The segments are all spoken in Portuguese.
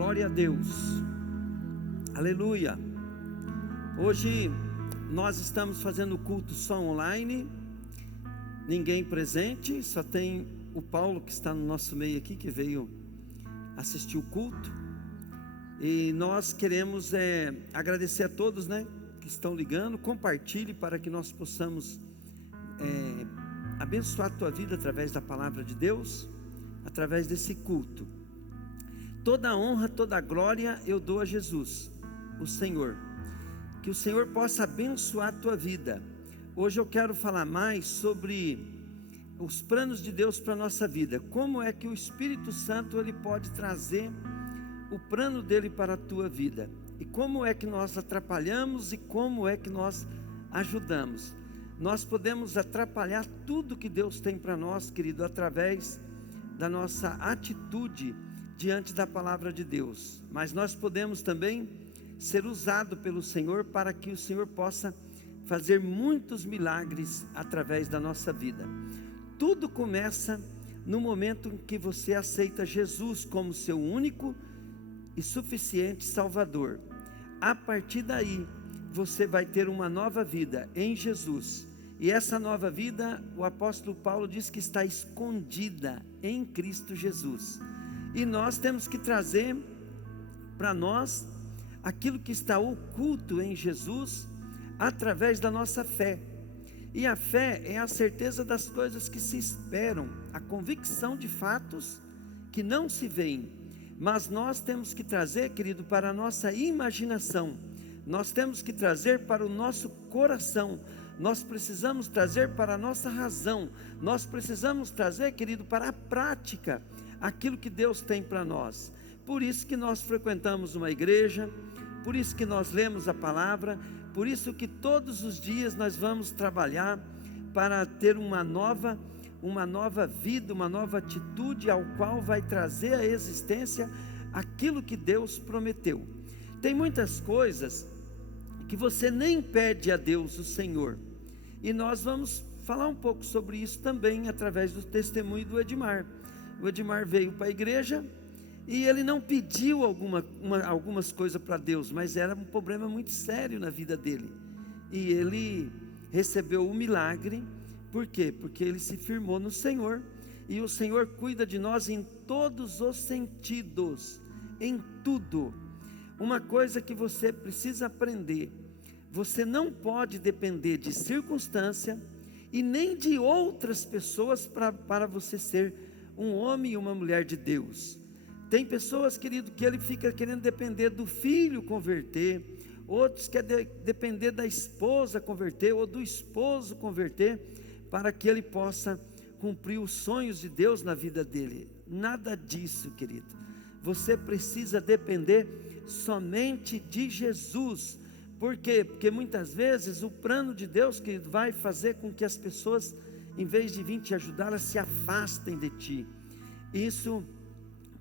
Glória a Deus. Aleluia. Hoje nós estamos fazendo o culto só online. Ninguém presente, só tem o Paulo que está no nosso meio aqui, que veio assistir o culto. E nós queremos agradecer a todos, que estão ligando. Compartilhe para que nós possamos abençoar a tua vida através da palavra de Deus, através desse culto. Toda a honra, toda a glória eu dou a Jesus, o Senhor. Que o Senhor possa abençoar a tua vida. Hoje eu quero falar mais sobre os planos de Deus para a nossa vida. Como é que o Espírito Santo ele pode trazer o plano dele para a tua vida. E como é que nós atrapalhamos e como é que nós ajudamos. Nós podemos atrapalhar tudo que Deus tem para nós, querido, através da nossa atitude diante da palavra de Deus. Mas nós podemos também ser usados pelo Senhor para que o Senhor possa fazer muitos milagres através da nossa vida. Tudo começa no momento em que você aceita Jesus como seu único e suficiente Salvador. A partir daí, você vai ter uma nova vida em Jesus. E essa nova vida, o apóstolo Paulo diz que está escondida em Cristo Jesus. E nós temos que trazer para nós aquilo que está oculto em Jesus através da nossa fé. E a fé é a certeza das coisas que se esperam, a convicção de fatos que não se veem. Mas nós temos que trazer, querido, para a nossa imaginação. Nós temos que trazer para o nosso coração. Nós precisamos trazer para a nossa razão. Nós precisamos trazer, querido, para a prática aquilo que Deus tem para nós. Por isso que nós frequentamos uma igreja, por isso que nós lemos a palavra, por isso que todos os dias nós vamos trabalhar para ter uma nova vida, uma nova atitude ao qual vai trazer à existência aquilo que Deus prometeu. Tem muitas coisas que você nem pede a Deus, o Senhor, e nós vamos falar um pouco sobre isso também através do testemunho do Edmar. O Edmar veio para a igreja e ele não pediu algumas coisas para Deus, mas era um problema muito sério na vida dele. E ele recebeu o milagre. Por quê? Porque ele se firmou no Senhor. E o Senhor cuida de nós em todos os sentidos, em tudo. Uma coisa que você precisa aprender: você não pode depender de circunstância e nem de outras pessoas para você ser um homem e uma mulher de Deus. Tem pessoas, querido, que ele fica querendo depender do filho converter, outros querem depender da esposa converter, ou do esposo converter, para que ele possa cumprir os sonhos de Deus na vida dele. Nada disso, querido. Você precisa depender somente de Jesus. Por quê? Porque muitas vezes o plano de Deus, querido, vai fazer com que as pessoas, em vez de vir te ajudar, elas se afastem de ti. Isso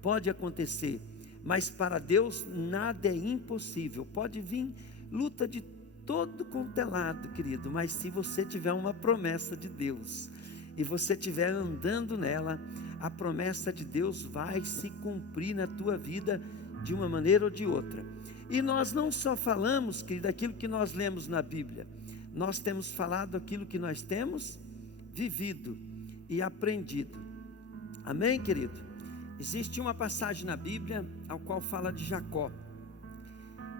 pode acontecer, mas para Deus nada é impossível. Pode vir luta de todo quanto é lado, querido, mas se você tiver uma promessa de Deus e você estiver andando nela, a promessa de Deus vai se cumprir na tua vida de uma maneira ou de outra. E nós não só falamos, querido, aquilo que nós lemos na Bíblia, nós temos falado aquilo que nós temos vivido e aprendido. Amém, querido? Existe uma passagem na Bíblia ao qual fala de Jacó.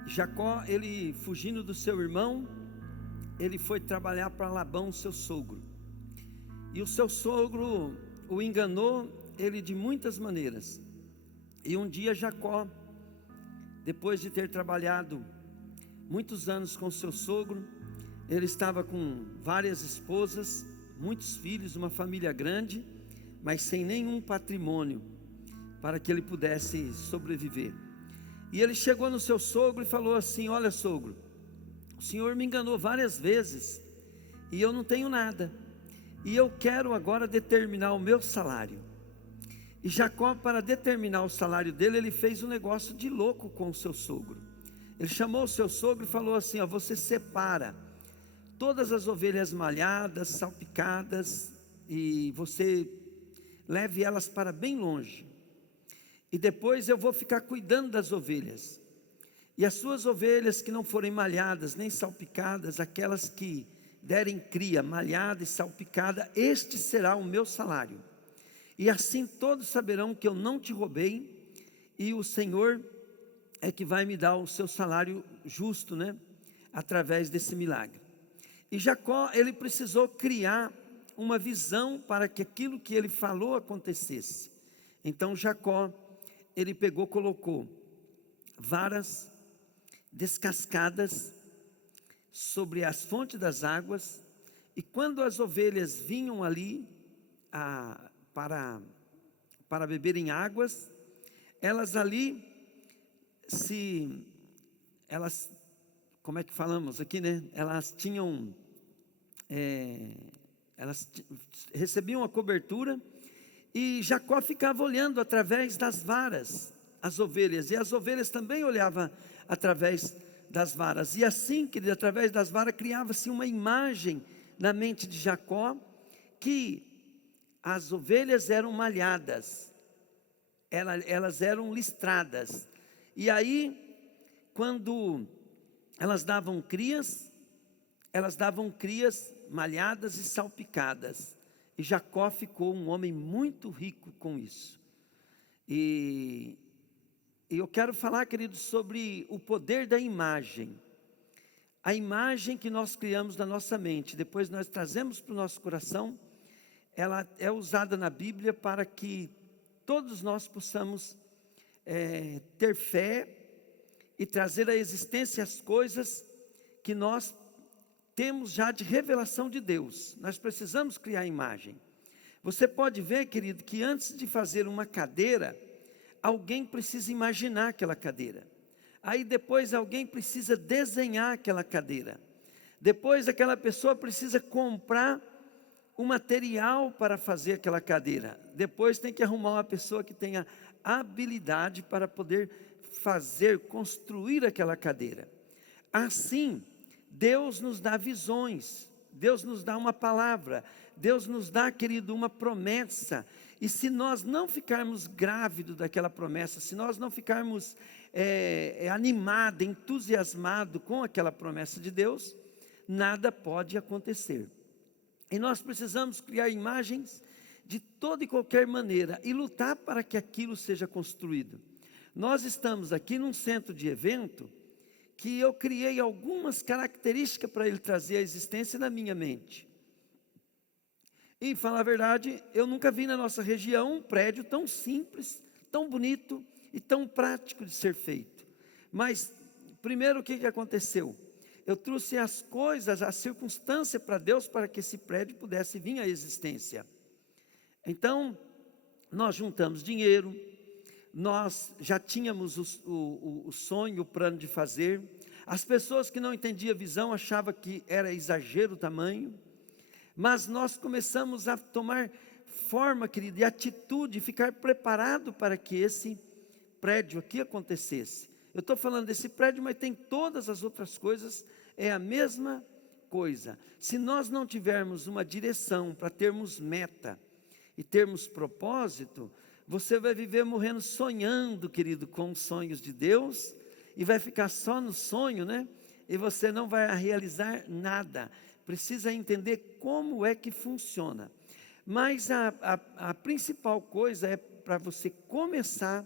Jacó, ele fugindo do seu irmão, ele foi trabalhar para Labão, seu sogro. E o seu sogro o enganou ele de muitas maneiras. E um dia Jacó, depois de ter trabalhado muitos anos com seu sogro, ele estava com várias esposas, muitos filhos, uma família grande, mas sem nenhum patrimônio para que ele pudesse sobreviver. E ele chegou no seu sogro e falou assim: olha, sogro, o senhor me enganou várias vezes e eu não tenho nada, e eu quero agora determinar o meu salário. E Jacó, para determinar o salário dele, ele fez um negócio de louco com o seu sogro. Ele chamou o seu sogro e falou assim: você separa todas as ovelhas malhadas, salpicadas, e você leve elas para bem longe. e depois eu vou ficar cuidando das ovelhas. E as suas ovelhas que não forem malhadas nem salpicadas, aquelas que derem cria, malhada e salpicada, este será o meu salário. E assim todos saberão que eu não te roubei, e o Senhor é que vai me dar o seu salário justo, né? Através desse milagre. E Jacó, ele precisou criar uma visão para que aquilo que ele falou acontecesse. Então Jacó, ele pegou, colocou varas descascadas sobre as fontes das águas, e quando as ovelhas vinham ali para beberem águas, elas ali como é que falamos aqui, né? Elas tinham, recebiam a cobertura, e Jacó ficava olhando através das varas as ovelhas, e as ovelhas também olhavam através das varas, e assim, querido, através das varas criava-se uma imagem na mente de Jacó, que as ovelhas eram malhadas, elas eram listradas, e aí, quando elas davam crias malhadas e salpicadas, e Jacó ficou um homem muito rico com isso. E eu quero falar, queridos, sobre o poder da imagem. A imagem que nós criamos na nossa mente, depois nós trazemos para o nosso coração, ela é usada na Bíblia para que todos nós possamos ter fé e trazer à existência as coisas que nós temos já de revelação de Deus. Nós precisamos criar imagem. Você pode ver, querido, que antes de fazer uma cadeira, alguém precisa imaginar aquela cadeira. Aí depois alguém precisa desenhar aquela cadeira. Depois aquela pessoa precisa comprar o material para fazer aquela cadeira. Depois tem que arrumar uma pessoa que tenha habilidade para poder construir aquela cadeira. Assim, Deus nos dá visões, Deus nos dá uma palavra, Deus nos dá, querido, uma promessa. E se nós não ficarmos grávidos daquela promessa, se nós não ficarmos animados, entusiasmados com aquela promessa de Deus, nada pode acontecer. E nós precisamos criar imagens de toda e qualquer maneira e lutar para que aquilo seja construído. Nós estamos aqui num centro de evento que eu criei algumas características para ele trazer à existência na minha mente. E, falar a verdade, eu nunca vi na nossa região um prédio tão simples, tão bonito e tão prático de ser feito. Mas, primeiro, o que aconteceu? Eu trouxe as coisas, a circunstância para Deus, para que esse prédio pudesse vir à existência. Então, nós juntamos dinheiro, nós já tínhamos o sonho, o plano de fazer. As pessoas que não entendiam a visão achavam que era exagero o tamanho, mas nós começamos a tomar forma, querido, e atitude, ficar preparado para que esse prédio aqui acontecesse. Eu estou falando desse prédio, mas tem todas as outras coisas, é a mesma coisa. Se nós não tivermos uma direção para termos meta e termos propósito, você vai viver morrendo sonhando, querido, com os sonhos de Deus, e vai ficar só no sonho, né? E você não vai realizar nada. Precisa entender como é que funciona. Mas a principal coisa para você começar,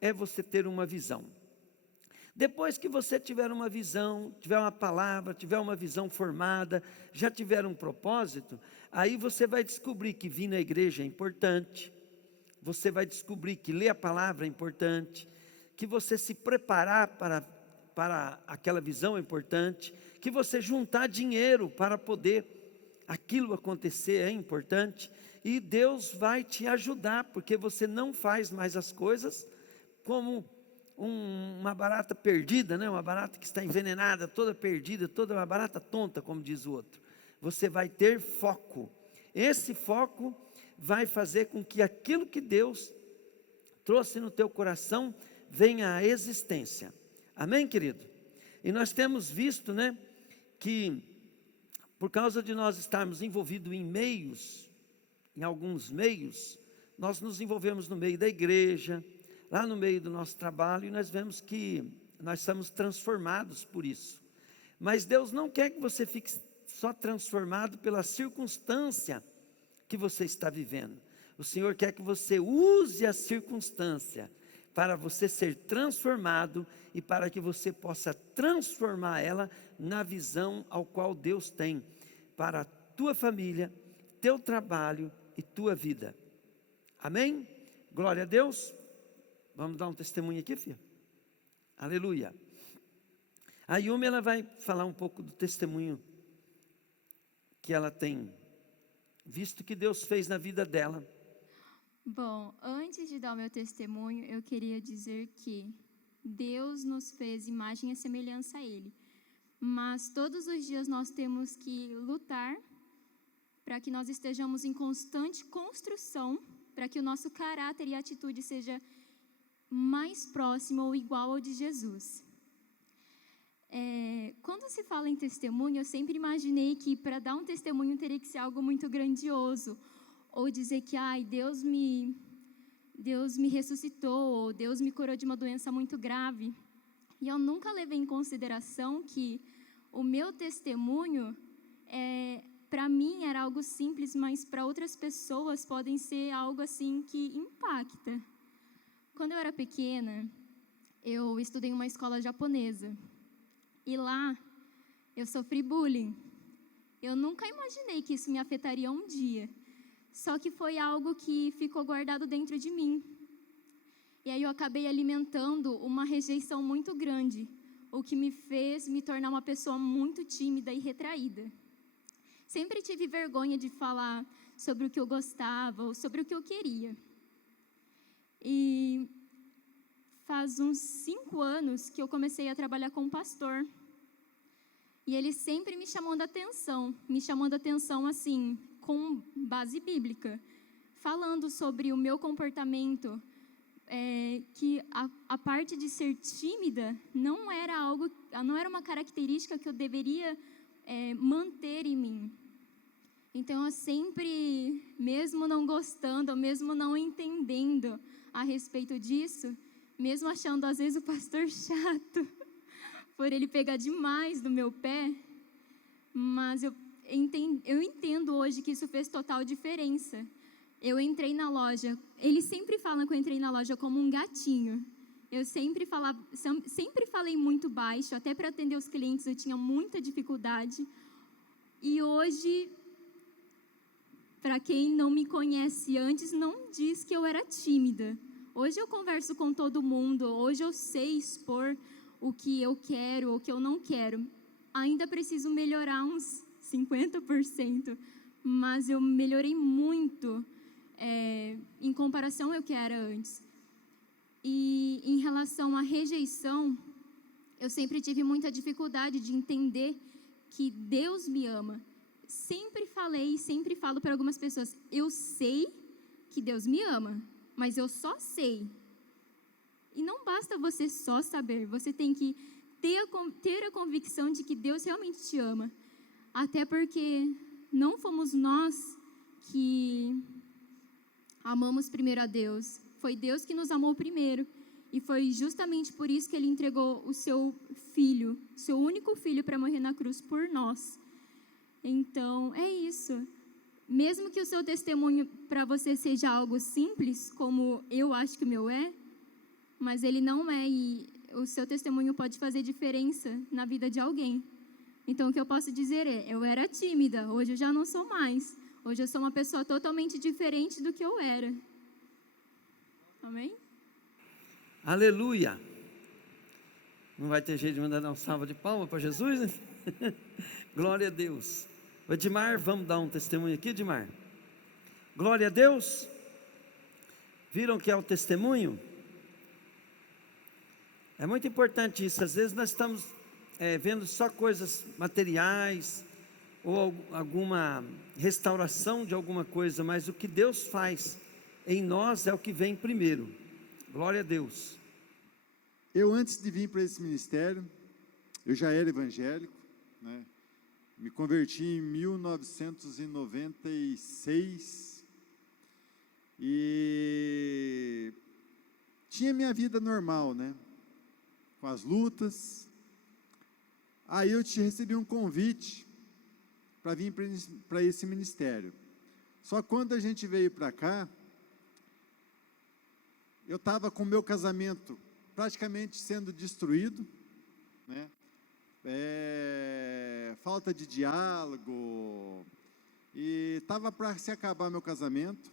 é você ter uma visão. Depois que você tiver uma visão, tiver uma palavra, tiver uma visão formada, já tiver um propósito, aí você vai descobrir que vir na igreja é importante, você vai descobrir que ler a palavra é importante, que você se preparar para aquela visão é importante, que você juntar dinheiro para poder aquilo acontecer é importante, e Deus vai te ajudar, porque você não faz mais as coisas como uma barata perdida, né? Uma barata que está envenenada, toda perdida, toda uma barata tonta, como diz o outro. Você vai ter foco. Esse foco vai fazer com que aquilo que Deus trouxe no teu coração venha à existência. Amém, querido? E nós temos visto, né, que por causa de nós estarmos envolvidos em alguns meios, nós nos envolvemos no meio da igreja, lá no meio do nosso trabalho e nós vemos que nós somos transformados por isso. Mas Deus não quer que você fique só transformado pela circunstância que você está vivendo. O Senhor quer que você use a circunstância para você ser transformado e para que você possa transformar ela na visão ao qual Deus tem para a tua família, teu trabalho e tua vida. Amém? Glória a Deus. Vamos dar um testemunho aqui, filha? Aleluia. A Yumi, ela vai falar um pouco do testemunho que ela tem visto que Deus fez na vida dela. Bom, antes de dar o meu testemunho, eu queria dizer que Deus nos fez imagem e semelhança a Ele. Mas todos os dias nós temos que lutar para que nós estejamos em constante construção, para que o nosso caráter e atitude seja mais próximo ou igual ao de Jesus. Quando se fala em testemunho, eu sempre imaginei que para dar um testemunho teria que ser algo muito grandioso, ou dizer que Deus me ressuscitou, ou Deus me curou de uma doença muito grave. E eu nunca levei em consideração que o meu testemunho, para mim, era algo simples, mas para outras pessoas podem ser algo assim que impacta. Quando eu era pequena, eu estudei em uma escola japonesa. E lá, eu sofri bullying. Eu nunca imaginei que isso me afetaria um dia. Só que foi algo que ficou guardado dentro de mim. E aí eu acabei alimentando uma rejeição muito grande, o que me fez me tornar uma pessoa muito tímida e retraída. Sempre tive vergonha de falar sobre o que eu gostava ou sobre o que eu queria. E faz uns 5 anos que eu comecei a trabalhar com um pastor. E ele sempre me chamando a atenção assim, com base bíblica, falando sobre o meu comportamento, que a parte de ser tímida não era uma característica que eu deveria manter em mim. Então eu sempre, mesmo não gostando, mesmo não entendendo a respeito disso, mesmo achando às vezes o pastor chato, por ele pegar demais no meu pé, mas eu entendo hoje que isso fez total diferença. Eu entrei na loja, eles sempre falam que eu entrei na loja como um gatinho. Eu sempre falei muito baixo, até para atender os clientes eu tinha muita dificuldade. E hoje, para quem não me conhece antes, não diz que eu era tímida. Hoje eu converso com todo mundo, hoje eu sei expor o que eu quero, o que eu não quero. Ainda preciso melhorar uns 50%, mas eu melhorei muito em comparação ao que era antes. E em relação à rejeição, eu sempre tive muita dificuldade de entender que Deus me ama. Sempre falei e sempre falo para algumas pessoas, eu sei que Deus me ama, mas eu só sei. E não basta você só saber, você tem que ter a convicção de que Deus realmente te ama. Até porque não fomos nós que amamos primeiro a Deus. Foi Deus que nos amou primeiro. E foi justamente por isso que Ele entregou o seu filho, seu único filho, para morrer na cruz por nós. Então, é isso. Mesmo que o seu testemunho para você seja algo simples, como eu acho que o meu mas ele não e o seu testemunho pode fazer diferença na vida de alguém. Então, o que eu posso dizer eu era tímida, hoje eu já não sou mais. Hoje eu sou uma pessoa totalmente diferente do que eu era. Amém? Aleluia! Não vai ter jeito de mandar dar uma salva de palmas para Jesus, né? Glória a Deus. O Edmar, vamos dar um testemunho aqui, Edmar? Glória a Deus. Viram que é o testemunho? É muito importante isso. Às vezes nós estamos vendo só coisas materiais ou alguma restauração de alguma coisa, mas o que Deus faz em nós é o que vem primeiro. Glória a Deus. Eu, antes de vir para esse ministério, eu já era evangélico, né? Me converti em 1996 e tinha minha vida normal, né? Com as lutas. Aí eu te recebi um convite para vir para esse ministério. Só que quando a gente veio para cá, eu estava com o meu casamento praticamente sendo destruído, né? Falta de diálogo, e estava para se acabar meu casamento.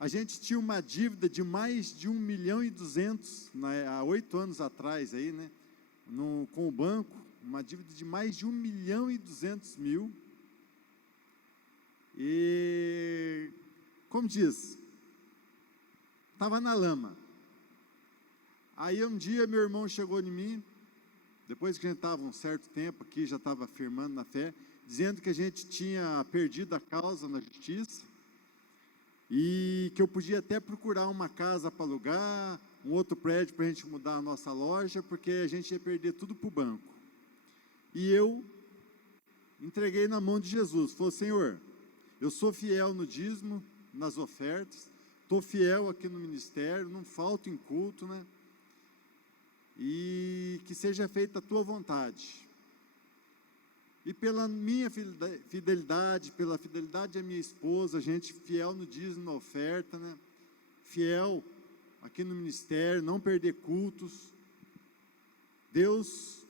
A gente tinha uma dívida de mais de 1.200.000, né, há 8 anos atrás, aí, né, com o banco, uma dívida de mais de 1.200.000. E, como diz, estava na lama. Aí um dia meu irmão chegou em mim, depois que a gente estava um certo tempo aqui, já estava firmando na fé, dizendo que a gente tinha perdido a causa na justiça, e que eu podia até procurar uma casa para alugar, um outro prédio para a gente mudar a nossa loja, porque a gente ia perder tudo para o banco. E eu entreguei na mão de Jesus, falei: Senhor, eu sou fiel no dízimo, nas ofertas, estou fiel aqui no ministério, não falto em culto, né? E que seja feita a tua vontade. E pela minha fidelidade, pela fidelidade da minha esposa, a gente fiel no dízimo, na oferta, né? Fiel aqui no ministério, não perder cultos. Deus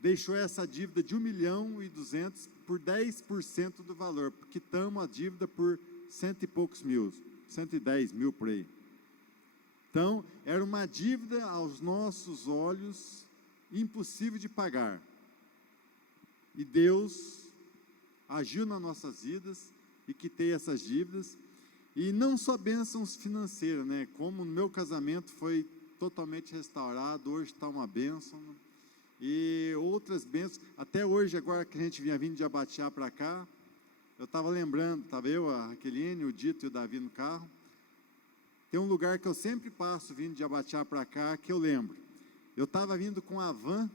deixou essa dívida de 1.200.000 por 10% do valor, porque quitamos a dívida por 100 e poucos mil, 110 mil por aí. Então, era uma dívida aos nossos olhos impossível de pagar. E Deus agiu nas nossas vidas e quitei essas dívidas. E não só bênçãos financeiras, né? Como no meu casamento foi totalmente restaurado, hoje está uma bênção, né? E outras bênçãos. Até hoje, agora que a gente vinha vindo de Abatiá para cá, eu estava lembrando, estava eu, a Raqueline, o Dito e o Davi no carro. Tem um lugar que eu sempre passo vindo de Abatiá para cá, que eu lembro. Eu estava vindo com a van,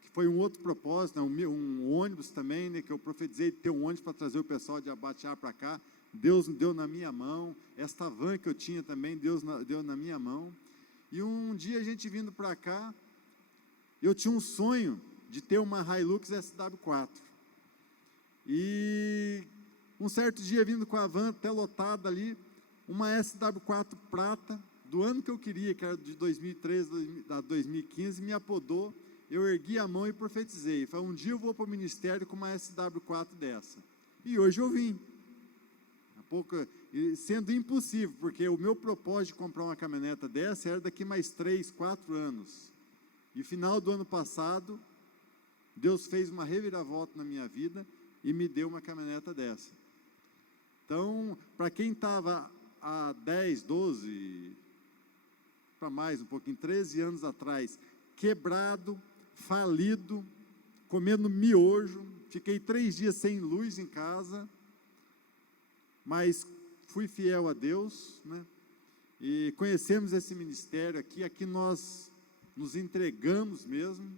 que foi um outro propósito, né, um ônibus também, né, que eu profetizei de ter um ônibus para trazer o pessoal de Abatiá para cá. Deus deu na minha mão. Esta van que eu tinha também, Deus deu na minha mão. E um dia a gente vindo para cá, eu tinha um sonho de ter uma Hilux SW4. E um certo dia, vindo com a van até lotada ali, uma SW4 prata, do ano que eu queria, que era de 2013 a 2015, me apodou. Eu ergui a mão e profetizei. Falei: um dia eu vou para o ministério com uma SW4 dessa. E hoje eu vim. Sendo impossível, porque o meu propósito de comprar uma caminhoneta dessa era daqui mais 3, 4 anos. E final do ano passado, Deus fez uma reviravolta na minha vida e me deu uma caminhoneta dessa. Então, para quem estava há 10, 12, para mais um pouquinho, 13 anos atrás, quebrado, falido, comendo miojo, fiquei 3 dias sem luz em casa, mas fui fiel a Deus, né? E conhecemos esse ministério aqui nós nos entregamos mesmo,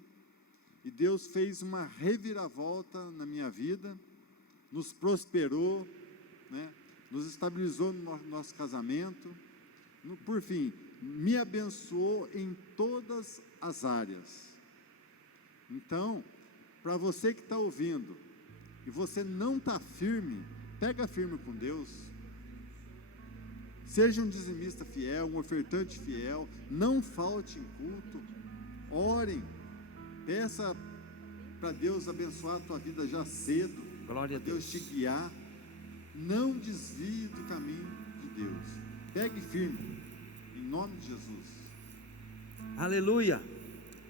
e Deus fez uma reviravolta na minha vida, nos prosperou, né? Nos estabilizou no nosso casamento, por fim, me abençoou em todas as áreas. Então, para você que está ouvindo, e você não está firme, pega firme com Deus. Seja um dizimista fiel, um ofertante fiel, não falte em culto, orem, peça para Deus abençoar a tua vida já cedo, Glória a Deus te guiar, não desvie do caminho de Deus, pegue firme, em nome de Jesus. Aleluia,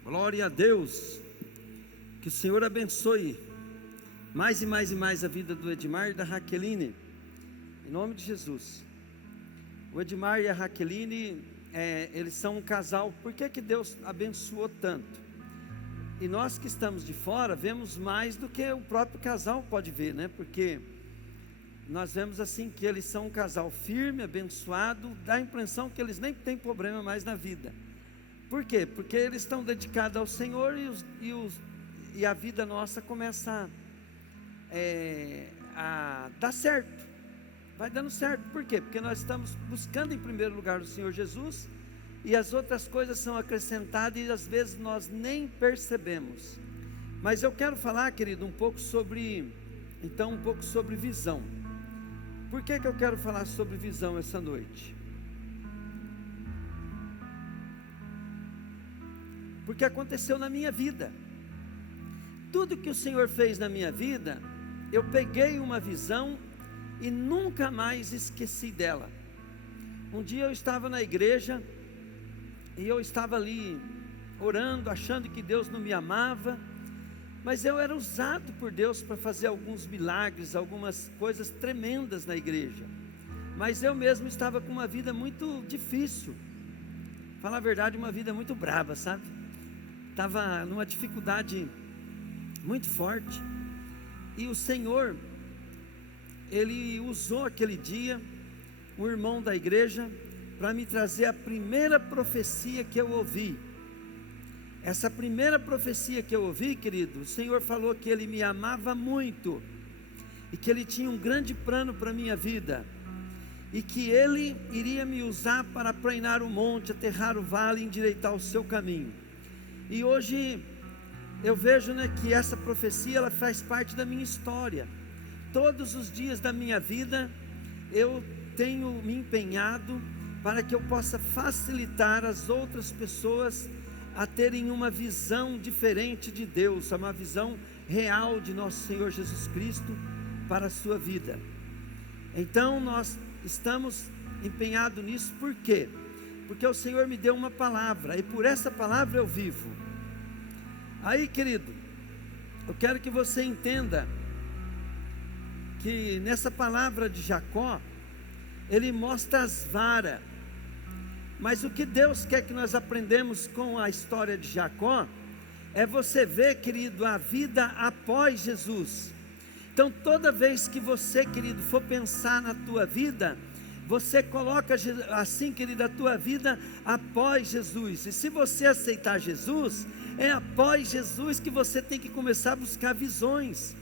glória a Deus. Que o Senhor abençoe mais e mais e mais a vida do Edmar e da Raqueline, em nome de Jesus. O Edmar e a Raqueline, eles são um casal. Por que Deus abençoou tanto? E nós que estamos de fora, vemos mais do que o próprio casal pode ver, né? Porque nós vemos assim, que eles são um casal firme, abençoado, dá a impressão que eles nem têm problema mais na vida. Por quê? Porque eles estão dedicados ao Senhor, e a vida nossa começa a dar certo, vai dando certo. Por quê? Porque nós estamos buscando em primeiro lugar o Senhor Jesus, e as outras coisas são acrescentadas e às vezes nós nem percebemos. Mas eu quero falar, querido, um pouco sobre visão. Por que eu quero falar sobre visão essa noite? Porque aconteceu na minha vida. Tudo que o Senhor fez na minha vida, eu peguei uma visão e nunca mais esqueci dela. Um dia eu estava na igreja e eu estava ali orando, achando que Deus não me amava, mas eu era usado por Deus para fazer alguns milagres, algumas coisas tremendas na igreja. Mas eu mesmo estava com uma vida muito difícil, falar a verdade, uma vida muito brava, sabe? Estava numa dificuldade muito forte, e o Senhor, Ele usou aquele dia, um irmão da igreja, para me trazer a primeira profecia que eu ouvi. Essa primeira profecia que eu ouvi, querido, o Senhor falou que Ele me amava muito, e que Ele tinha um grande plano para a minha vida, e que Ele iria me usar para aplanar o monte, aterrar o vale, endireitar o seu caminho. E hoje eu vejo, que essa profecia, ela faz parte da minha história. Todos os dias da minha vida eu tenho me empenhado para que eu possa facilitar as outras pessoas a terem uma visão diferente de Deus, uma visão real de nosso Senhor Jesus Cristo para a sua vida. Então nós estamos empenhados nisso. Por quê? Porque o Senhor me deu uma palavra, e por essa palavra eu vivo. Aí, querido, eu quero que você entenda que nessa palavra de Jacó, ele mostra as varas. Mas o que Deus quer que nós aprendamos com a história de Jacó, é você ver, querido, a vida após Jesus. Então toda vez que você, querido, for pensar na tua vida, você coloca assim, querido, a tua vida após Jesus. E se você aceitar Jesus, é após Jesus que você tem que começar a buscar visões.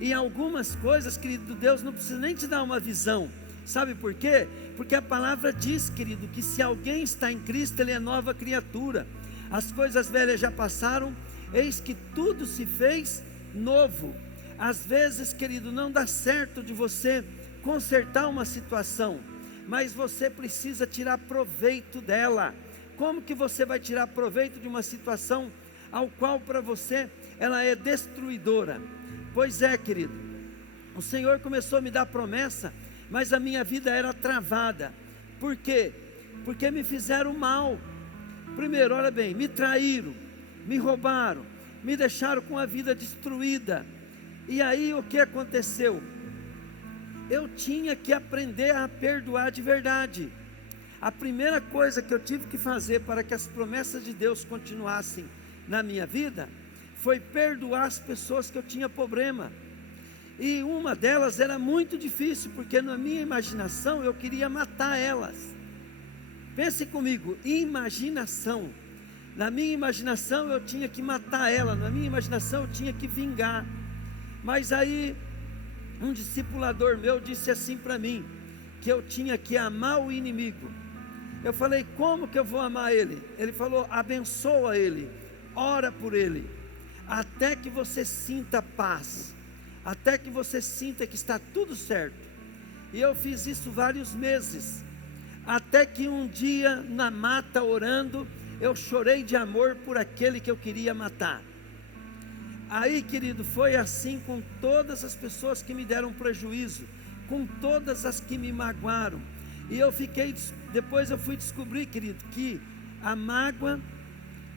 E algumas coisas, querido, Deus não precisa nem te dar uma visão. Sabe por quê? Porque a palavra diz, querido, que se alguém está em Cristo, ele é nova criatura. As coisas velhas já passaram, eis que tudo se fez novo. Às vezes, querido, não dá certo de você consertar uma situação, mas você precisa tirar proveito dela. Como que você vai tirar proveito de uma situação ao qual para você ela é destruidora? Pois é, querido, o Senhor começou a me dar promessa, mas a minha vida era travada. Por quê? Porque me fizeram mal. Primeiro, olha bem, me traíram, me roubaram, me deixaram com a vida destruída. E aí o que aconteceu? Eu tinha que aprender a perdoar de verdade. A primeira coisa que eu tive que fazer para que as promessas de Deus continuassem na minha vida, foi perdoar as pessoas que eu tinha problema. E uma delas era muito difícil, porque na minha imaginação eu queria matar elas. Pense comigo, imaginação. Na minha imaginação eu tinha que matar ela, na minha imaginação eu tinha que vingar. Mas aí um discipulador meu disse assim para mim, que eu tinha que amar o inimigo. Eu falei, como que eu vou amar ele? Ele falou, abençoa ele, ora por ele, até que você sinta paz, até que você sinta que está tudo certo. E eu fiz isso vários meses, até que um dia na mata orando, eu chorei de amor por aquele que eu queria matar. Aí, querido, foi assim com todas as pessoas que me deram prejuízo, com todas as que me magoaram. E eu fiquei, depois eu fui descobrir, querido, que a mágoa,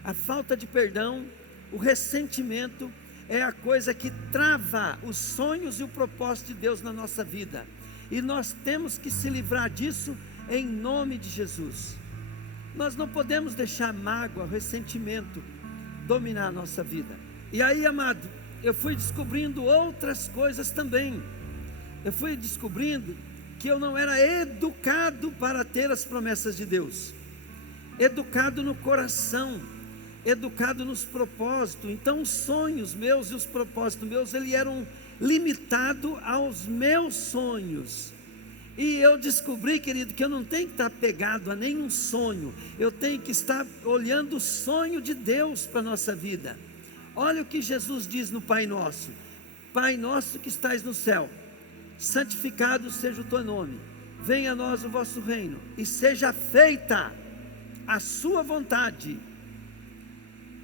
a falta de perdão, o ressentimento é a coisa que trava os sonhos e o propósito de Deus na nossa vida. E nós temos que se livrar disso em nome de Jesus. Nós não podemos deixar mágoa, ressentimento dominar a nossa vida. E aí, amado, eu fui descobrindo outras coisas também. Eu fui descobrindo que eu não era educado para ter as promessas de Deus, educado no coração, educado nos propósitos. Então os sonhos meus e os propósitos meus, eles eram limitados aos meus sonhos. E eu descobri, querido, que eu não tenho que estar pegado a nenhum sonho, eu tenho que estar olhando o sonho de Deus para a nossa vida. Olha o que Jesus diz no Pai Nosso: Pai nosso que estais no céu, santificado seja o teu nome, venha a nós o vosso reino, e seja feita a sua vontade,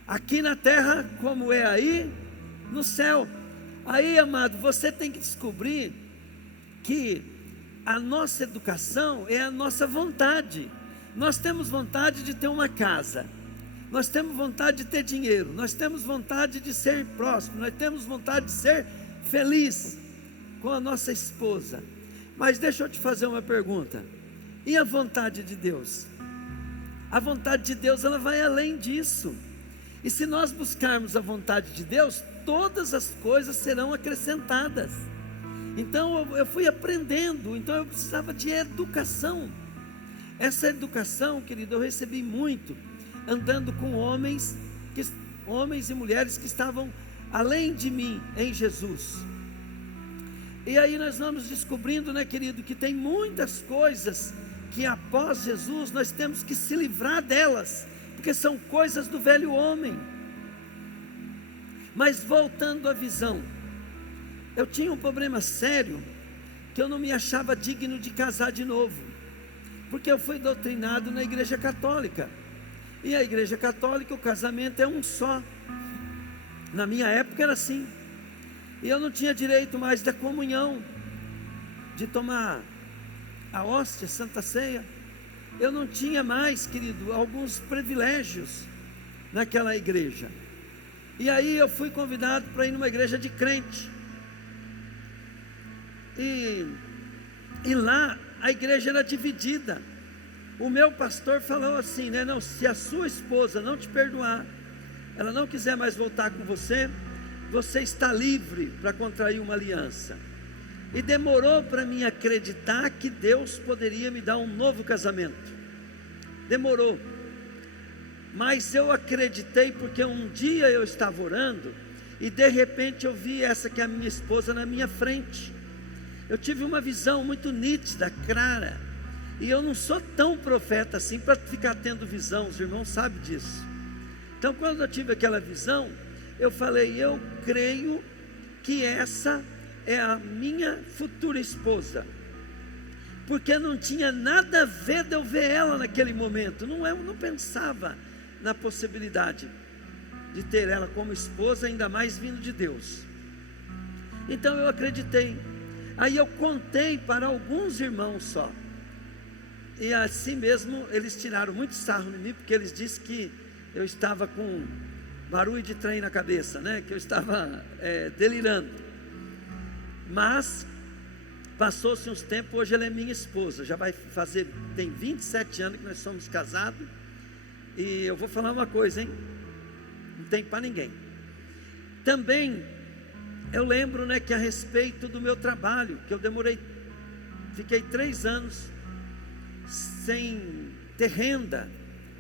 aqui na terra como é aí no céu. Aí, amado, você tem que descobrir que a nossa educação é a nossa vontade. Nós temos vontade de ter uma casa, nós temos vontade de ter dinheiro, nós temos vontade de ser próspero, nós temos vontade de ser feliz com a nossa esposa. Mas deixa eu te fazer uma pergunta: e a vontade de Deus? A vontade de Deus, ela vai além disso. E se nós buscarmos a vontade de Deus, todas as coisas serão acrescentadas. Então eu fui aprendendo, então eu precisava de educação. Essa educação, querido, eu recebi muito andando com homens e mulheres que estavam além de mim em Jesus. E aí nós vamos descobrindo, né, querido, que tem muitas coisas que após Jesus nós temos que se livrar delas, porque são coisas do velho homem. Mas voltando à visão, eu tinha um problema sério, que eu não me achava digno de casar de novo, porque eu fui doutrinado na igreja católica, e a igreja católica, o casamento é um só. Na minha época era assim, e eu não tinha direito mais da comunhão, de tomar a hóstia, Santa Ceia. Eu não tinha mais, querido, alguns privilégios naquela igreja. E aí eu fui convidado para ir numa igreja de crente, e lá a igreja era dividida. O meu pastor falou assim, né? Não, se a sua esposa não te perdoar, ela não quiser mais voltar com você, você está livre para contrair uma aliança. E demorou para mim acreditar que Deus poderia me dar um novo casamento. Demorou. Mas eu acreditei, porque um dia eu estava orando e de repente eu vi essa que é a minha esposa na minha frente. Eu tive uma visão muito nítida, clara. E eu não sou tão profeta assim para ficar tendo visão, os irmãos sabem disso. Então quando eu tive aquela visão, eu falei, eu creio que essa é a minha futura esposa, porque não tinha nada a ver de eu ver ela naquele momento. Eu não pensava na possibilidade de ter ela como esposa, ainda mais vindo de Deus. Então eu acreditei. Aí eu contei para alguns irmãos só, e assim mesmo eles tiraram muito sarro de mim, porque eles disseram que eu estava com barulho de trem na cabeça, né? Que eu estava delirando. Mas passou-se uns tempos, hoje ela é minha esposa, já vai fazer, tem 27 anos que nós somos casados. E eu vou falar uma coisa, hein? Não tem para ninguém. Também eu lembro, né, que a respeito do meu trabalho, que eu fiquei 3 anos sem ter renda,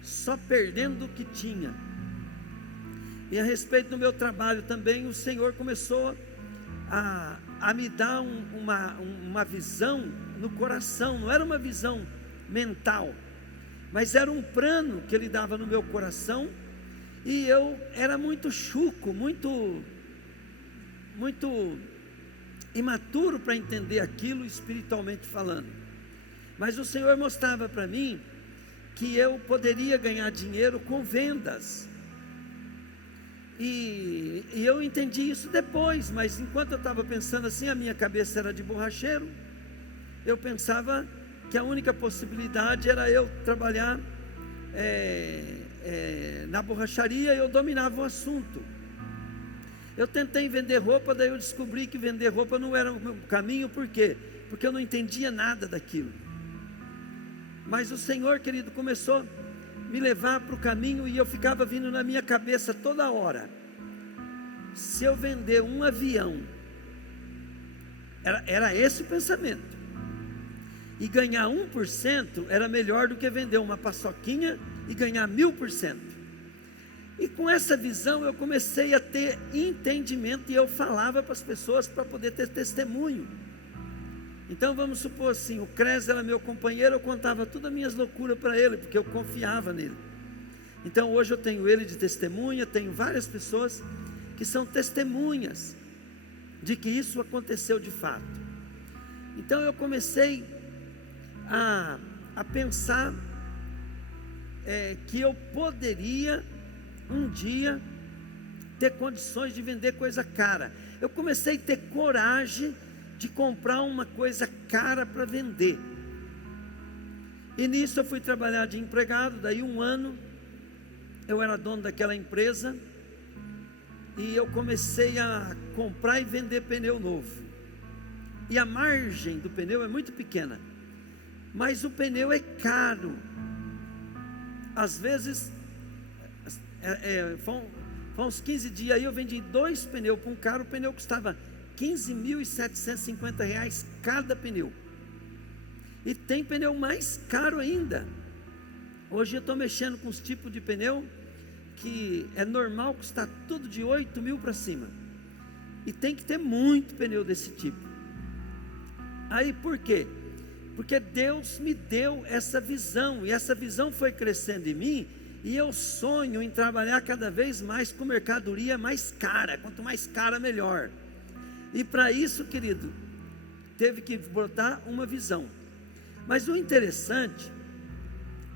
só perdendo o que tinha. E a respeito do meu trabalho também, o Senhor começou a me dar uma visão no coração. Não era uma visão mental, mas era um plano que Ele dava no meu coração. E eu era muito chuco, muito imaturo para entender aquilo espiritualmente falando. Mas o Senhor mostrava para mim que eu poderia ganhar dinheiro com vendas. E eu entendi isso depois, mas enquanto eu estava pensando assim, a minha cabeça era de borracheiro. Eu pensava que a única possibilidade era eu trabalhar na borracharia, e eu dominava o assunto. Eu tentei vender roupa, daí eu descobri que vender roupa não era o meu caminho. Por quê? Porque eu não entendia nada daquilo. Mas o Senhor, querido, começou a me levar para o caminho, e eu ficava vindo na minha cabeça toda hora: se eu vender um avião, era esse o pensamento, e ganhar 1% era melhor do que vender uma paçoquinha e ganhar 1000%. E com essa visão eu comecei a ter entendimento, e eu falava para as pessoas para poder ter testemunho. Então vamos supor assim, o Cres era meu companheiro, eu contava todas as minhas loucuras para ele, porque eu confiava nele. Então hoje eu tenho ele de testemunha, tenho várias pessoas que são testemunhas de que isso aconteceu de fato. Então eu comecei a pensar que eu poderia um dia ter condições de vender coisa cara. Eu comecei a ter coragem de comprar uma coisa cara para vender. E nisso eu fui trabalhar de empregado, daí 1 ano eu era dono daquela empresa e eu comecei a comprar e vender pneu novo. E a margem do pneu é muito pequena, mas o pneu é caro. Às vezes, foi uns 15 dias aí, eu vendi 2 pneus para um cara, o pneu custava R$15.750 cada pneu. E tem pneu mais caro ainda. Hoje eu estou mexendo com os tipos de pneu que é normal custar tudo de 8 mil para cima. E tem que ter muito pneu desse tipo. Aí por quê? Porque Deus me deu essa visão, e essa visão foi crescendo em mim, e eu sonho em trabalhar cada vez mais com mercadoria mais cara, quanto mais cara melhor. E para isso, querido, teve que botar uma visão. Mas o interessante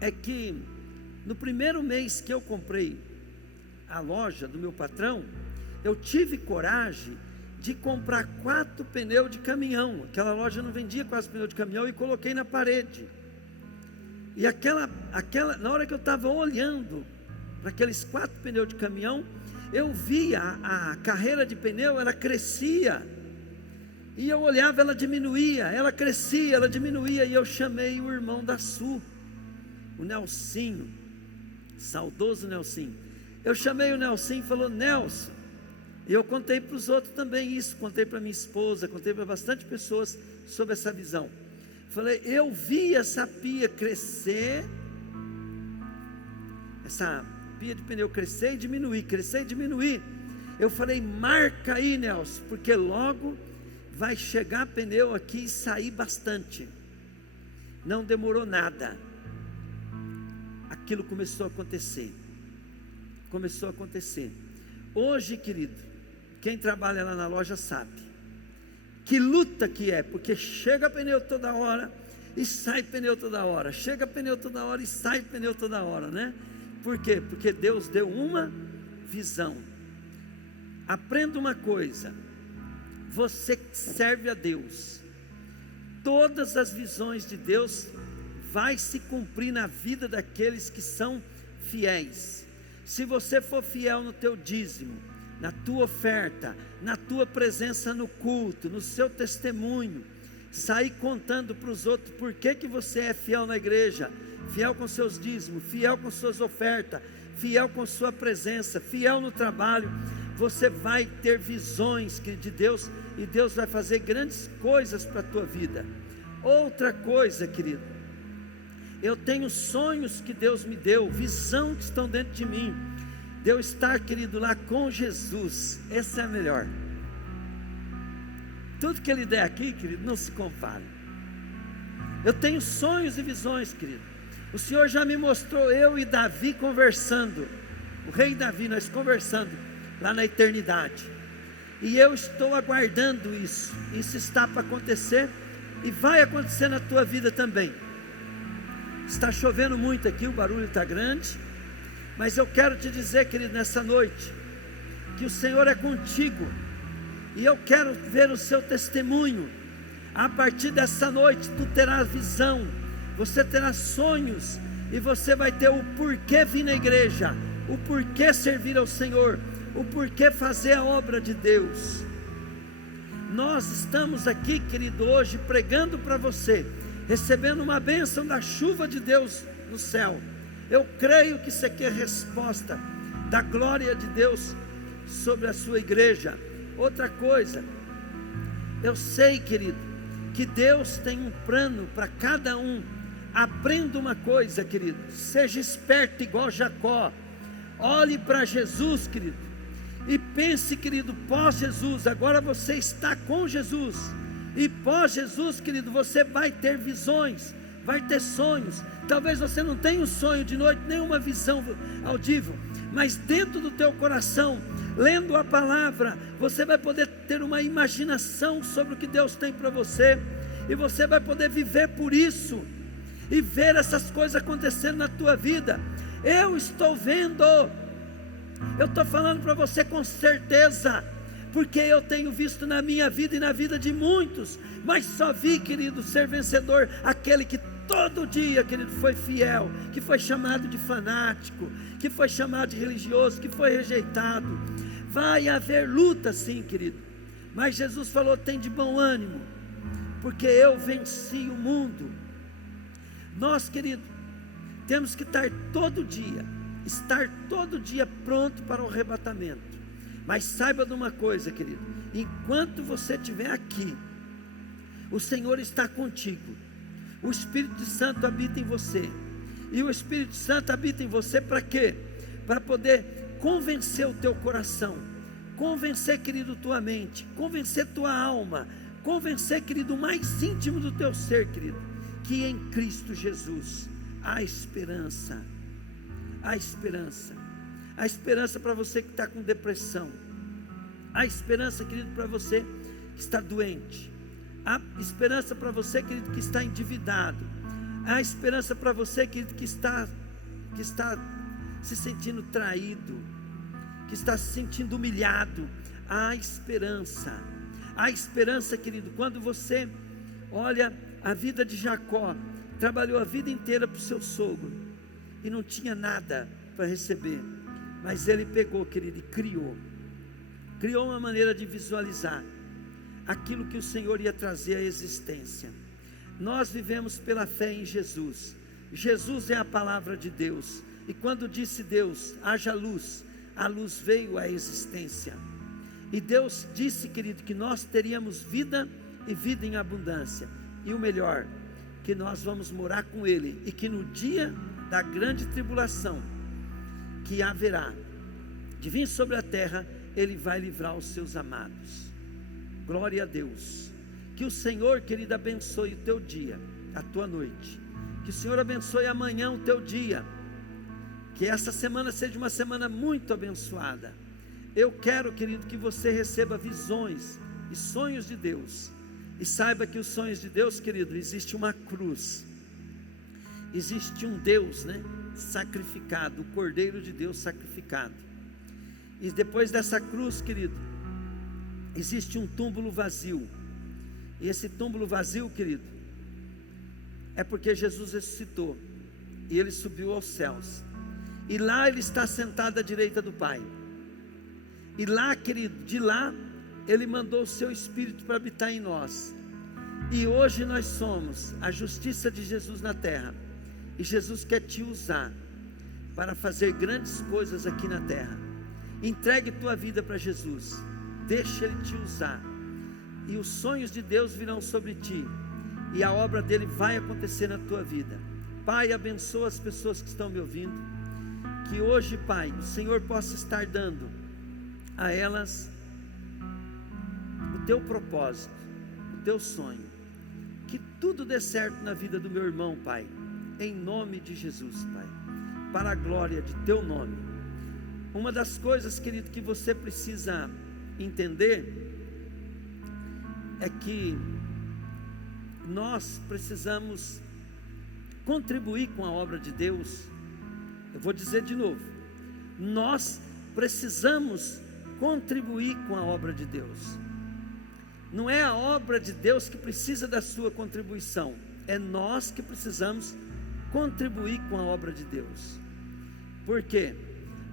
é que no primeiro mês que eu comprei a loja do meu patrão, eu tive coragem de comprar 4 pneus de caminhão. Aquela loja não vendia quase pneu de caminhão, e coloquei na parede. E na hora que eu estava olhando para aqueles 4 pneus de caminhão, eu via a carreira de pneu, ela crescia. E eu olhava, ela diminuía, ela crescia, ela diminuía. E eu chamei o irmão da Sul, o Nelsinho, saudoso Nelsinho. Eu chamei o Nelsinho e falou: Nelson. E eu contei para os outros também isso, contei para minha esposa, contei para bastante pessoas sobre essa visão. Falei, eu vi essa pia crescer, essa pia de pneu crescer e diminuir, crescer e diminuir. Eu falei, marca aí, Nelson, porque logo vai chegar pneu aqui e sair bastante. Não demorou nada. Aquilo começou a acontecer. Começou a acontecer. Hoje, querido, quem trabalha lá na loja sabe que luta que é, porque chega pneu toda hora e sai pneu toda hora, chega pneu toda hora e sai pneu toda hora, né? Por quê? Porque Deus deu uma visão. Aprenda uma coisa: você serve a Deus, todas as visões de Deus vai se cumprir na vida daqueles que são fiéis. Se você for fiel no teu dízimo, na tua oferta, na tua presença no culto, no seu testemunho, sair contando para os outros por que você é fiel na igreja, fiel com seus dízimos, fiel com suas ofertas, fiel com sua presença, fiel no trabalho, você vai ter visões de Deus, e Deus vai fazer grandes coisas para a tua vida. Outra coisa, querido, eu tenho sonhos que Deus me deu, visão que estão dentro de mim, de eu estar, querido, lá com Jesus. Essa é a melhor. Tudo que Ele der aqui, querido, não se compara. Eu tenho sonhos e visões, querido. O Senhor já me mostrou eu e Davi conversando, o rei Davi, nós conversando lá na eternidade. E eu estou aguardando isso. Isso está para acontecer e vai acontecer na tua vida também. Está chovendo muito aqui, o barulho está grande, mas eu quero te dizer, querido, nessa noite, que o Senhor é contigo, e eu quero ver o seu testemunho. A partir dessa noite, tu terás visão, você terá sonhos, e você vai ter o porquê vir na igreja, o porquê servir ao Senhor, o porquê fazer a obra de Deus. Nós estamos aqui, querido, hoje pregando para você, recebendo uma bênção da chuva de Deus no céu. Eu creio que isso aqui é resposta da glória de Deus sobre a sua igreja. Outra coisa, eu sei, querido, que Deus tem um plano para cada um. Aprenda uma coisa, querido, seja esperto igual Jacó, olhe para Jesus, querido, e pense, querido, pós Jesus, agora você está com Jesus, E pós Jesus, querido, você vai ter visões, vai ter sonhos. Talvez você não tenha um sonho de noite, nem uma visão audível, mas dentro do teu coração, lendo a palavra, você vai poder ter uma imaginação sobre o que Deus tem para você, e você vai poder viver por isso, e ver essas coisas acontecendo na tua vida. Eu estou vendo, eu estou falando para você com certeza, porque eu tenho visto na minha vida e na vida de muitos, mas só vi, querido, ser vencedor aquele que todo dia, querido, foi fiel, que foi chamado de fanático, que foi chamado de religioso, que foi rejeitado. Vai haver luta sim, querido, mas Jesus falou: tem de bom ânimo, porque eu venci o mundo. Nós, querido, temos que estar todo dia pronto para o arrebatamento. Mas saiba de uma coisa, querido, enquanto você estiver aqui, o Senhor está contigo, o Espírito Santo habita em você, e o Espírito Santo habita em você para quê? Para poder convencer o teu coração, convencer, querido, tua mente, convencer tua alma, convencer, querido, o mais íntimo do teu ser, querido, que em Cristo Jesus há esperança, há esperança. Há esperança para você que está com depressão, há esperança, querido, para você que está doente, há esperança para você, querido, que está endividado, há esperança para você, querido, que está se sentindo traído, que está se sentindo humilhado. Há esperança, querido, quando você olha a vida de Jacó, trabalhou a vida inteira para o seu sogro, e não tinha nada para receber, mas ele pegou, querido, e criou uma maneira de visualizar aquilo que o Senhor ia trazer à existência. Nós vivemos pela fé em Jesus. Jesus é a palavra de Deus, e quando disse Deus, haja luz, a luz veio à existência. E Deus disse, querido, que nós teríamos vida e vida em abundância, e o melhor, que nós vamos morar com Ele, e que no dia da grande tribulação que haverá de vir sobre a terra, Ele vai livrar os seus amados. Glória a Deus. Que o Senhor, querido, abençoe o teu dia, a tua noite. Que o Senhor abençoe amanhã o teu dia. Que essa semana seja uma semana muito abençoada. Eu quero, querido, que você receba visões e sonhos de Deus. E saiba que os sonhos de Deus, querido, existe uma cruz, existe um Deus, sacrificado, o Cordeiro de Deus sacrificado. E depois dessa cruz, querido, existe um túmulo vazio. E esse túmulo vazio, querido, é porque Jesus ressuscitou e Ele subiu aos céus, e lá Ele está sentado à direita do Pai. E lá, querido, de lá Ele mandou o seu Espírito para habitar em nós. E hoje nós somos a justiça de Jesus na terra. E Jesus quer te usar para fazer grandes coisas aqui na terra. Entregue tua vida para Jesus, deixa Ele te usar, e os sonhos de Deus virão sobre ti, e a obra dele vai acontecer na tua vida. Pai, abençoa as pessoas que estão me ouvindo, que hoje, Pai, o Senhor possa estar dando a elas o teu propósito, o teu sonho, que tudo dê certo na vida do meu irmão, Pai, em nome de Jesus, Pai, para a glória de teu nome. Uma das coisas, querido, que você precisa entender é que nós precisamos contribuir com a obra de Deus. Eu vou dizer de novo, nós precisamos contribuir com a obra de Deus. Não é a obra de Deus que precisa da sua contribuição, é nós que precisamos contribuir com a obra de Deus. Por quê?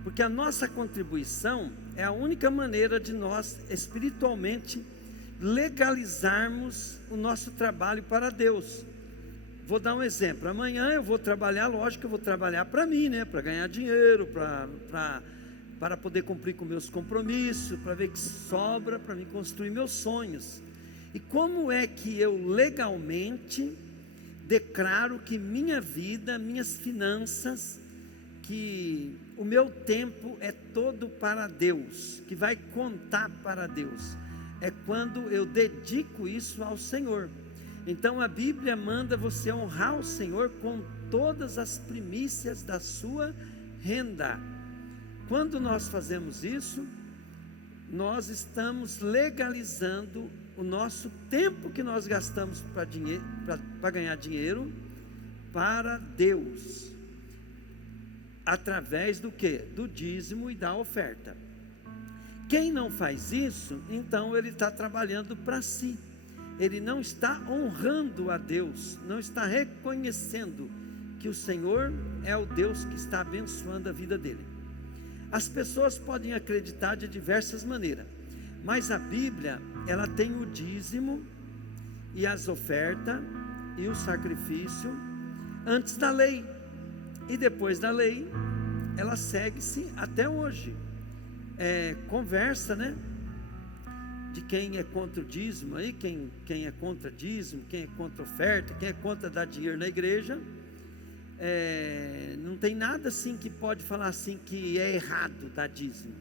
Porque a nossa contribuição é a única maneira de nós espiritualmente legalizarmos o nosso trabalho para Deus. Vou dar um exemplo. Amanhã eu vou trabalhar, lógico que eu vou trabalhar para mim, para ganhar dinheiro, para poder cumprir com meus compromissos, para ver que sobra para mim construir meus sonhos. E como é que eu legalmente declaro que minha vida, minhas finanças, que o meu tempo é todo para Deus, que vai contar para Deus? é quando eu dedico isso ao Senhor. Então a Bíblia manda você honrar o Senhor com todas as primícias da sua renda. Quando nós fazemos isso, nós estamos legalizando o nosso tempo que nós gastamos para ganhar dinheiro para Deus, através do quê? Do dízimo e da oferta. Quem não faz isso, então ele está trabalhando para si, ele não está honrando a Deus, não está reconhecendo que o Senhor é o Deus que está abençoando a vida dele. As pessoas podem acreditar de diversas maneiras, mas a Bíblia, ela tem o dízimo e as ofertas e o sacrifício antes da lei, e depois da lei ela segue-se até hoje. Conversa, né, de quem é contra o dízimo aí, quem é contra dízimo, quem é contra oferta, quem é contra dar dinheiro na igreja. Não tem nada assim que pode falar assim que é errado dar dízimo,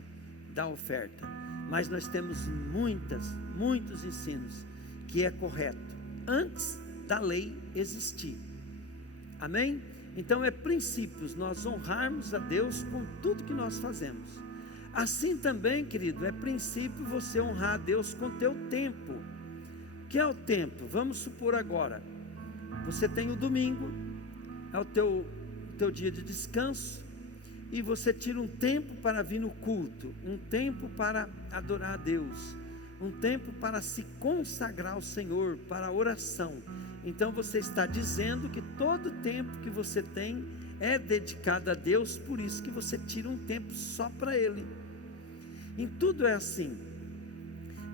dar oferta, mas nós temos muitos ensinos que é correto antes da lei existir. Amém? Então é princípios nós honrarmos a Deus com tudo que nós fazemos. Assim também, querido, é princípio você honrar a Deus com teu tempo. O que é o tempo? Vamos supor agora, você tem o domingo, é o teu dia de descanso, e você tira um tempo para vir no culto, um tempo para adorar a Deus, um tempo para se consagrar ao Senhor, para a oração. Então você está dizendo que todo o tempo que você tem é dedicado a Deus, por isso que você tira um tempo só para Ele. Em tudo é assim.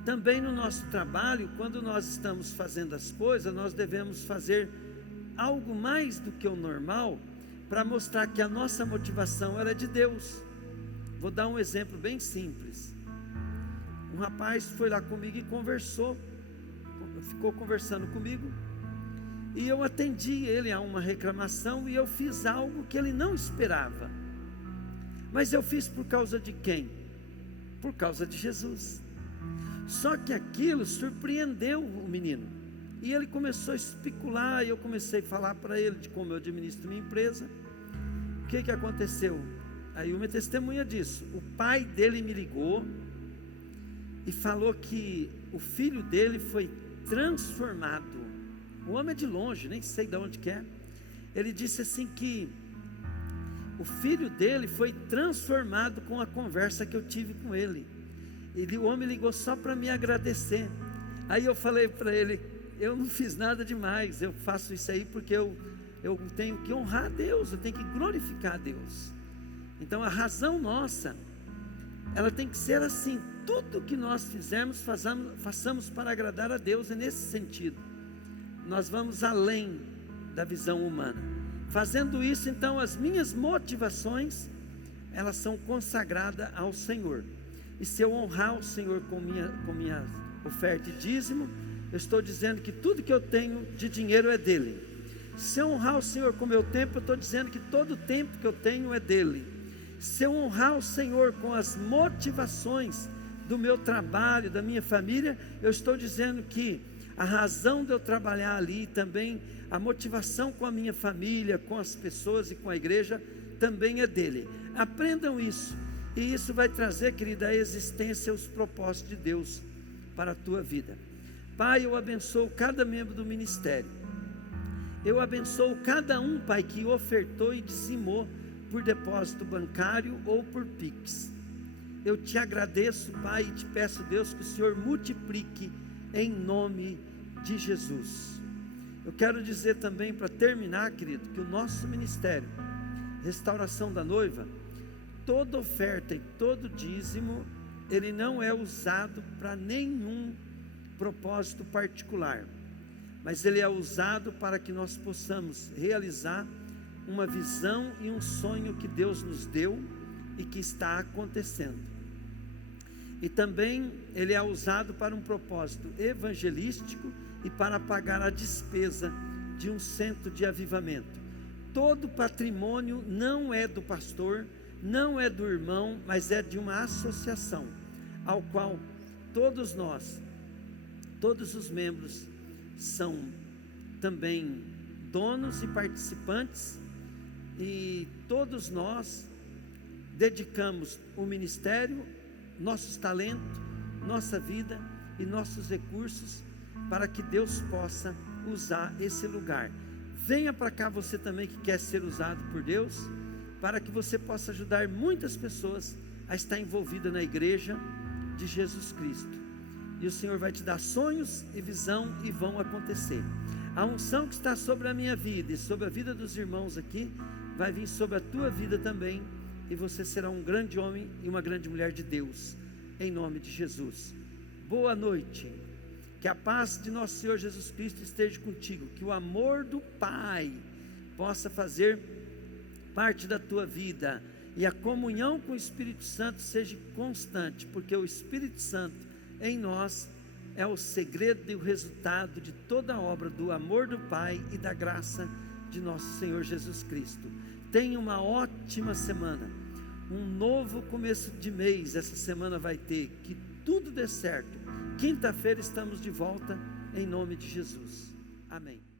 Também no nosso trabalho, quando nós estamos fazendo as coisas, nós devemos fazer algo mais do que o normal, para mostrar que a nossa motivação era de Deus. Vou dar um exemplo bem simples. Um rapaz foi lá comigo e ficou conversando comigo, e eu atendi ele a uma reclamação, e eu fiz algo que ele não esperava, mas eu fiz por causa de quem? Por causa de Jesus. Só que aquilo surpreendeu o menino, e ele começou a especular, e eu comecei a falar para ele de como eu administro minha empresa. O que aconteceu? Aí uma testemunha disso, o pai dele me ligou e falou que o filho dele foi transformado. O homem é de longe, nem sei de onde que é. Ele disse assim que o filho dele foi transformado com a conversa que eu tive com ele. O homem ligou só para me agradecer. Aí eu falei para ele, eu não fiz nada demais, eu faço isso aí porque eu tenho que honrar a Deus, eu tenho que glorificar a Deus. Então a razão nossa, ela tem que ser assim, tudo que nós fizermos, façamos para agradar a Deus, é nesse sentido. Nós vamos além da visão humana. Fazendo isso, então, as minhas motivações, elas são consagradas ao Senhor. E se eu honrar o Senhor com minha oferta e dízimo, eu estou dizendo que tudo que eu tenho de dinheiro é dele. Se eu honrar o Senhor com o meu tempo, eu estou dizendo que todo o tempo que eu tenho é dele. Se eu honrar o Senhor com as motivações do meu trabalho, da minha família, eu estou dizendo que a razão de eu trabalhar ali também, a motivação com a minha família, com as pessoas e com a igreja, também é dele. Aprendam isso, e isso vai trazer, querida, a existência e os propósitos de Deus para a tua vida. Pai, eu abençoo cada membro do ministério, eu abençoo cada um, Pai, que ofertou e dizimou por depósito bancário ou por Pix. Eu te agradeço, Pai, e te peço, Deus, que o Senhor multiplique em nome de Jesus. Eu quero dizer também, para terminar, querido, que o nosso ministério, Restauração da Noiva, toda oferta e todo dízimo, ele não é usado para nenhum propósito particular, mas ele é usado para que nós possamos realizar uma visão e um sonho que Deus nos deu e que está acontecendo. E também ele é usado para um propósito evangelístico e para pagar a despesa de um centro de avivamento. Todo patrimônio não é do pastor, não é do irmão, mas é de uma associação, ao qual todos nós Todos os membros são também donos e participantes, e todos nós dedicamos o ministério, nossos talentos, nossa vida e nossos recursos para que Deus possa usar esse lugar. Venha para cá você também que quer ser usado por Deus, para que você possa ajudar muitas pessoas a estar envolvida na igreja de Jesus Cristo. E o Senhor vai te dar sonhos e visão, e vão acontecer. A unção que está sobre a minha vida e sobre a vida dos irmãos aqui, vai vir sobre a tua vida também, e você será um grande homem e uma grande mulher de Deus, em nome de Jesus. Boa noite, que a paz de nosso Senhor Jesus Cristo esteja contigo, que o amor do Pai possa fazer parte da tua vida, e a comunhão com o Espírito Santo seja constante, porque o Espírito Santo em nós é o segredo e o resultado de toda a obra do amor do Pai e da graça de nosso Senhor Jesus Cristo. Tenha uma ótima semana, um novo começo de mês essa semana vai ter, que tudo dê certo. Quinta-feira estamos de volta, em nome de Jesus. Amém.